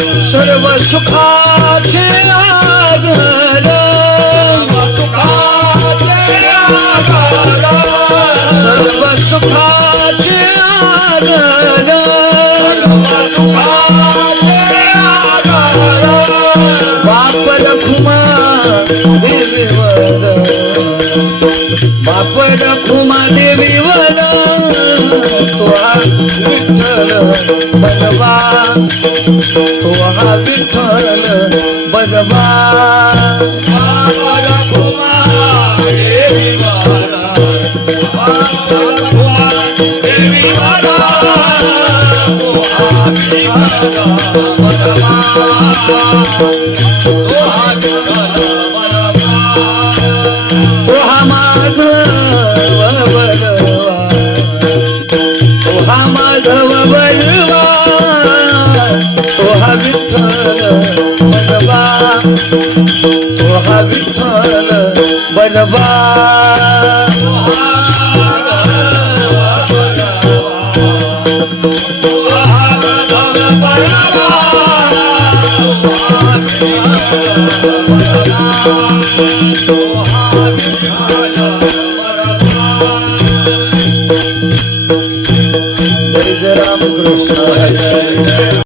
सर्व सुखाचे आधार सर्व सुखाचे आधार बाप रखुमा देवीवर बाप रखुमा देवीवर. तो हा विठ्ठल बनवा वहा विठ्ठल बनवा तो हा माधव बनवा तो हा विठ्ठल बनवा. तो हा विठ्ठल बनवा. Oh, जय जय राम कृष्ण